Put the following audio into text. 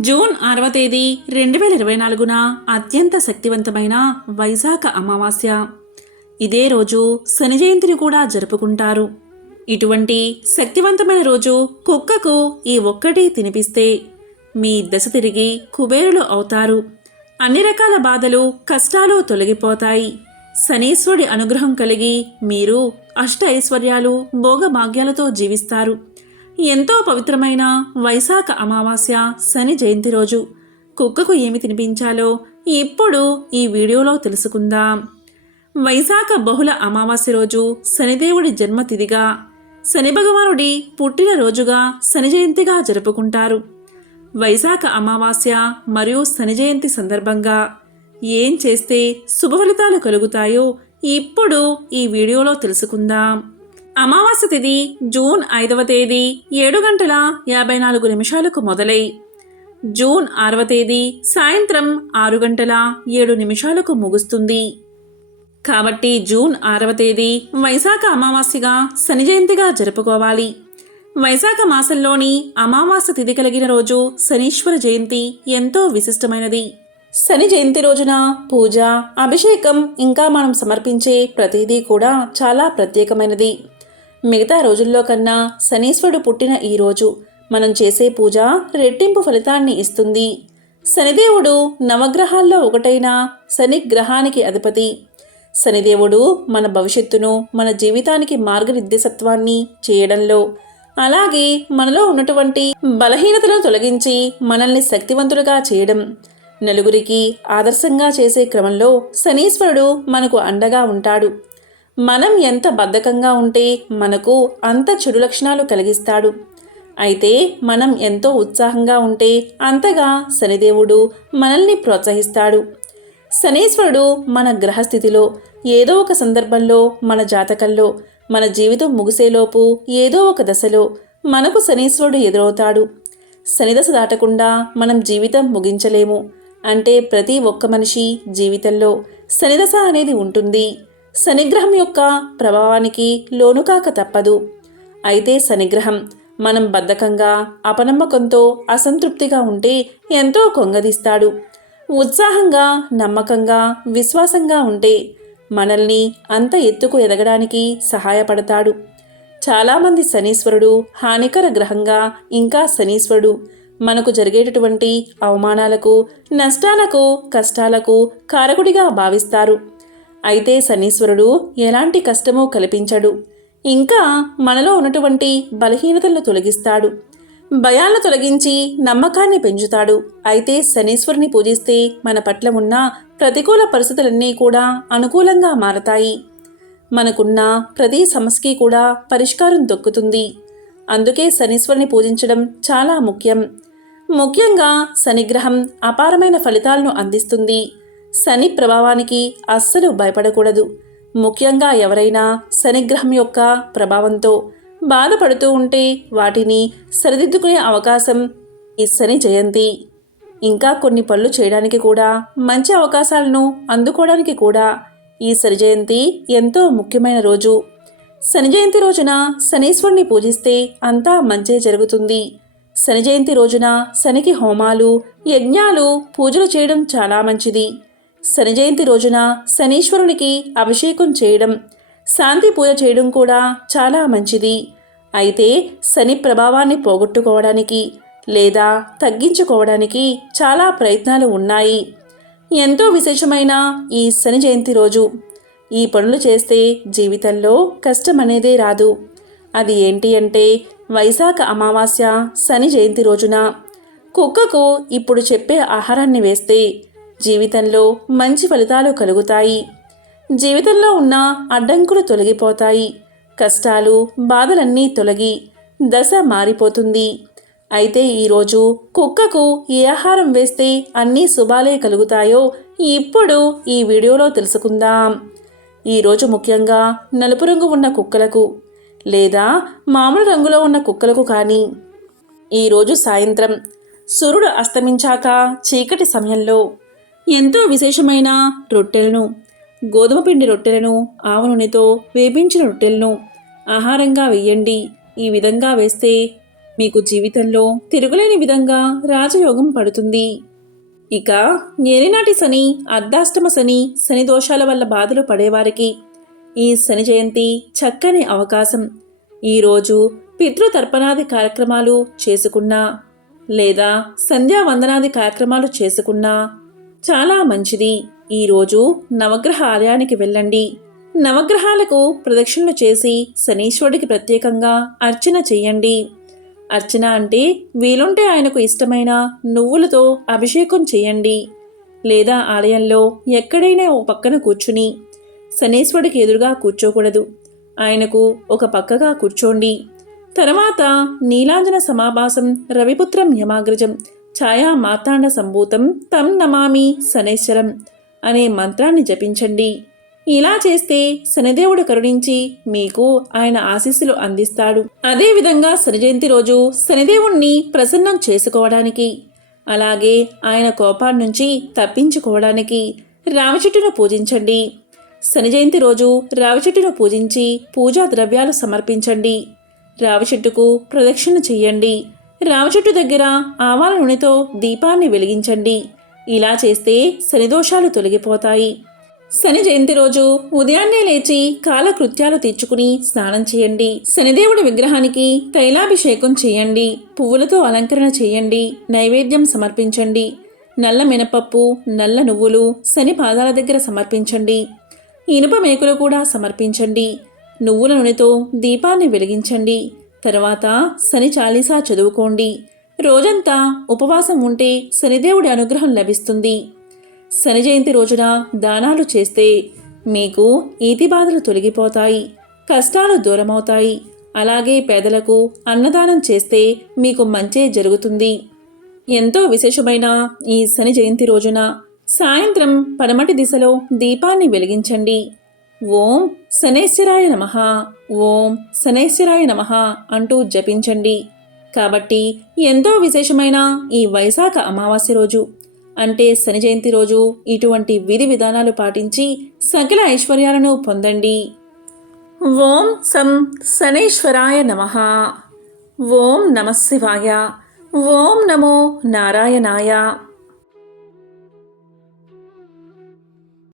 June ఆరవ తేదీ రెండు వేల ఇరవై నాలుగున అత్యంత శక్తివంతమైన వైశాఖ అమావాస్య. ఇదే రోజు శని జయంతిని కూడా జరుపుకుంటారు. ఇటువంటి శక్తివంతమైన రోజు కుక్కకు ఈ ఒక్కటి తినిపిస్తే మీ దశ తిరిగి కుబేరులు అవుతారు. అన్ని రకాల బాధలు కష్టాలు తొలగిపోతాయి. శనీశ్వరుడి అనుగ్రహం కలిగి మీరు అష్ట ఐశ్వర్యాలు భోగభాగ్యాలతో జీవిస్తారు. ఎంతో పవిత్రమైన వైశాఖ అమావాస్య శని జయంతి రోజు కుక్కకు ఏమి తినిపించాలో ఇప్పుడు ఈ వీడియోలో తెలుసుకుందాం. వైశాఖ బహుళ అమావాస్య రోజు శనిదేవుడి జన్మతిథిగా శని భగవానుడి పుట్టిన రోజుగా శని జయంతిగా జరుపుకుంటారు. వైశాఖ అమావాస్య మరియు శని జయంతి సందర్భంగా ఏం చేస్తే శుభ ఫలితాలు కలుగుతాయో ఇప్పుడు ఈ వీడియోలో తెలుసుకుందాం. అమావాస్య తిథి జూన్ ఐదవ తేదీ ఏడు గంటల యాభై నాలుగు నిమిషాలకు మొదలై. జూన్ ఆరవ తేదీ సాయంత్రం ఆరు గంటల ఏడు నిమిషాలకు ముగుస్తుంది. కాబట్టి జూన్ ఆరవ తేదీ వైశాఖ అమావాస్యగా శని జయంతిగా జరుపుకోవాలి. వైశాఖ మాసంలోని అమావాస్య తిథి కలిగిన రోజు శనీశ్వర జయంతి ఎంతో విశిష్టమైనది. శని జయంతి రోజున పూజ అభిషేకం ఇంకా మనం సమర్పించే ప్రతిదీ కూడా చాలా ప్రత్యేకమైనది. మిగతా రోజుల్లో కన్నా శనీశ్వరుడు పుట్టిన ఈ రోజు మనం చేసే పూజ రెట్టింపు ఫలితాన్ని ఇస్తుంది. శనిదేవుడు నవగ్రహాల్లో ఒకటైన శని గ్రహానికి అధిపతి. శనిదేవుడు మన భవిష్యత్తును మన జీవితానికి మార్గనిర్దేశత్వాన్ని చేయడంలో అలాగే మనలో ఉన్నటువంటి బలహీనతలను తొలగించి మనల్ని శక్తివంతులుగా చేయడం నలుగురికి ఆదర్శంగా చేసే క్రమంలో శనీశ్వరుడు మనకు అండగా ఉంటాడు. మనం ఎంత బద్ధకంగా ఉంటే మనకు అంత చెడు లక్షణాలు కలిగిస్తాడు. అయితే మనం ఎంతో ఉత్సాహంగా ఉంటే అంతగా శనిదేవుడు మనల్ని ప్రోత్సహిస్తాడు. శనీశ్వరుడు మన గ్రహస్థితిలో ఏదో ఒక సందర్భంలో మన జాతకంలో మన జీవితం ముగిసేలోపు ఏదో ఒక దశలో మనకు శనీశ్వరుడు ఎదురవుతాడు. శనిదశ దాటకుండా మనం జీవితం ముగించలేము. అంటే ప్రతి ఒక్క మనిషి జీవితంలో శనిదశ అనేది ఉంటుంది. శనిగ్రహం యొక్క ప్రభావానికి లోనుకాక తప్పదు. అయితే శనిగ్రహం మనం బద్ధకంగా అపనమ్మకంతో అసంతృప్తిగా ఉంటే ఎంతో కొంగదీస్తాడు. ఉత్సాహంగా నమ్మకంగా విశ్వాసంగా ఉంటే మనల్ని అంత ఎత్తుకు ఎదగడానికి సహాయపడతాడు. చాలామంది శనీశ్వరుడు హానికర గ్రహంగా ఇంకా శనీశ్వరుడు మనకు జరిగేటటువంటి అవమానాలకు నష్టాలకు కష్టాలకు కారకుడిగా భావిస్తారు. అయితే శనీశ్వరుడు ఎలాంటి కష్టమూ కల్పించడు. ఇంకా మనలో ఉన్నటువంటి బలహీనతలను తొలగిస్తాడు. భయాలను తొలగించి నమ్మకాన్ని పెంచుతాడు. అయితే శనీశ్వరుని పూజిస్తే మన పట్ల ఉన్న ప్రతికూల పరిస్థితులన్నీ కూడా అనుకూలంగా మారతాయి. మనకున్న ప్రతి సమస్యకి కూడా పరిష్కారం దొక్కుతుంది. అందుకే శనీశ్వరుని పూజించడం చాలా ముఖ్యం. ముఖ్యంగా శనిగ్రహం అపారమైన ఫలితాలను అందిస్తుంది. శని ప్రభావానికి అస్సలు భయపడకూడదు. ముఖ్యంగా ఎవరైనా శనిగ్రహం యొక్క ప్రభావంతో బాధపడుతూ ఉంటే వాటిని సరిదిద్దుకునే అవకాశం ఈ శని జయంతి. ఇంకా కొన్ని పనులు చేయడానికి కూడా మంచి అవకాశాలను అందుకోవడానికి కూడా ఈ శని జయంతి ఎంతో ముఖ్యమైన రోజు. శని జయంతి రోజున శనీశ్వరుని పూజిస్తే అంతా మంచే జరుగుతుంది. శని జయంతి రోజున శనికి హోమాలు యజ్ఞాలు పూజలు చేయడం చాలా మంచిది. శని జయంతి రోజున శనీశ్వరునికి అభిషేకం చేయడం శాంతి పూజ చేయడం కూడా చాలా మంచిది. అయితే శని ప్రభావాన్ని పోగొట్టుకోవడానికి లేదా తగ్గించుకోవడానికి చాలా ప్రయత్నాలు ఉన్నాయి. ఎంతో విశేషమైన ఈ శని జయంతి రోజు. ఈ పనులు చేస్తే జీవితంలో కష్టం అనేదే రాదు. అది ఏంటి అంటే వైశాఖ అమావాస్య శని జయంతి రోజున. కుక్కకు ఇప్పుడు చెప్పే ఆహారాన్ని వేస్తే జీవితంలో మంచి ఫలితాలు కలుగుతాయి. జీవితంలో ఉన్న అడ్డంకులు తొలగిపోతాయి. కష్టాలు బాధలన్నీ తొలగి దశ మారిపోతుంది. అయితే ఈరోజు కుక్కకు ఏ ఆహారం వేస్తే అన్ని శుభాలే కలుగుతాయో ఇప్పుడు ఈ వీడియోలో తెలుసుకుందాం. ఈరోజు ముఖ్యంగా నలుపు రంగు ఉన్న కుక్కలకు లేదా మామూలు రంగులో ఉన్న కుక్కలకు కానీ. ఈరోజు సాయంత్రం సూర్యుడు అస్తమించాక చీకటి సమయంలో ఎంతో విశేషమైన రొట్టెలను గోధుమ పిండి రొట్టెలను ఆవ నూనెతో వేపించిన రొట్టెలను ఆహారంగా వేయండి. ఈ విధంగా వేస్తే మీకు జీవితంలో తిరుగులేని విధంగా రాజయోగం పడుతుంది. ఇక ఏలినాటి శని అర్ధాష్టమ శని శని దోషాల వల్ల బాధలు పడేవారికి ఈ శని జయంతి చక్కని అవకాశం. ఈరోజు పితృతర్పణాది కార్యక్రమాలు చేసుకున్నా లేదా సంధ్యావందనాది కార్యక్రమాలు చేసుకున్నా చాలా మంచిది. ఈరోజు నవగ్రహ ఆలయానికి వెళ్ళండి. నవగ్రహాలకు ప్రదక్షిణలు చేసి శనీశ్వరుడికి ప్రత్యేకంగా అర్చన చెయ్యండి అర్చన అంటే వీలుంటే ఆయనకు ఇష్టమైన నువ్వులతో అభిషేకం చేయండి. లేదా ఆలయంలో ఎక్కడైనా ఓ పక్కన కూర్చుని శనీశ్వరుడికి ఎదురుగా కూర్చోకూడదు. ఆయనకు ఒక పక్కగా కూర్చోండి. తర్వాత నీలాంజన సమాభాసం రవిపుత్రం యమాగ్రజం ఛాయా మాతాండ సంభూతం తం నమామి శనేశ్వరం అనే మంత్రాన్ని జపించండి. ఇలా చేస్తే శనిదేవుడు కరుణించి మీకు ఆయన ఆశీస్సులు అందిస్తాడు. అదేవిధంగా శని జయంతి రోజు శనిదేవుణ్ణి ప్రసన్నం చేసుకోవడానికి అలాగే ఆయన కోపాన్ని నుంచి తప్పించుకోవడానికి రావి చెట్టును పూజించండి. శని జయంతి రోజు రావి చెట్టును పూజించి పూజా ద్రవ్యాలు సమర్పించండి. రావి చెట్టుకు ప్రదక్షిణ చెయ్యండి రామ చెట్టు దగ్గర ఆవాల నూనెతో దీపాన్ని వెలిగించండి. ఇలా చేస్తే శనిదోషాలు తొలగిపోతాయి. శని జయంతి రోజు ఉదయాన్నే లేచి కాలకృత్యాలు తీర్చుకుని స్నానం చేయండి. శనిదేవుడి విగ్రహానికి తైలాభిషేకం చేయండి. పువ్వులతో అలంకరణ చేయండి. నైవేద్యం సమర్పించండి. నల్ల మినపప్పు నల్ల నువ్వులు శని పాదాల దగ్గర సమర్పించండి. ఇనుప మేకులు కూడా సమర్పించండి. నువ్వుల నూనెతో దీపాన్ని వెలిగించండి. తర్వాత శని చాలీసా చదువుకోండి. రోజంతా ఉపవాసం ఉంటే శనిదేవుడి అనుగ్రహం లభిస్తుంది. శని జయంతి రోజున దానాలు చేస్తే మీకు ఈతి బాధలు తొలగిపోతాయి కష్టాలు దూరమవుతాయి. అలాగే పేదలకు అన్నదానం చేస్తే మీకు మంచే జరుగుతుంది. ఎంతో విశేషమైన ఈ శని జయంతి రోజున సాయంత్రం పడమటి దిశలో దీపాన్ని వెలిగించండి. ఓం శనేశ్వరాయ నమ. ఓం శనేశ్వరాయ నమ అంటూ జపించండి. కాబట్టి ఎంతో విశేషమైన ఈ వైశాఖ అమావాస్య రోజు. అంటే శని జయంతి రోజు ఇటువంటి విధి విధానాలు పాటించి సకల ఐశ్వర్యాలను పొందండి. ఓం సం శనేశ్వరాయ నమ. ఓం నమశివాయ ఓం నమో నారాయణాయ.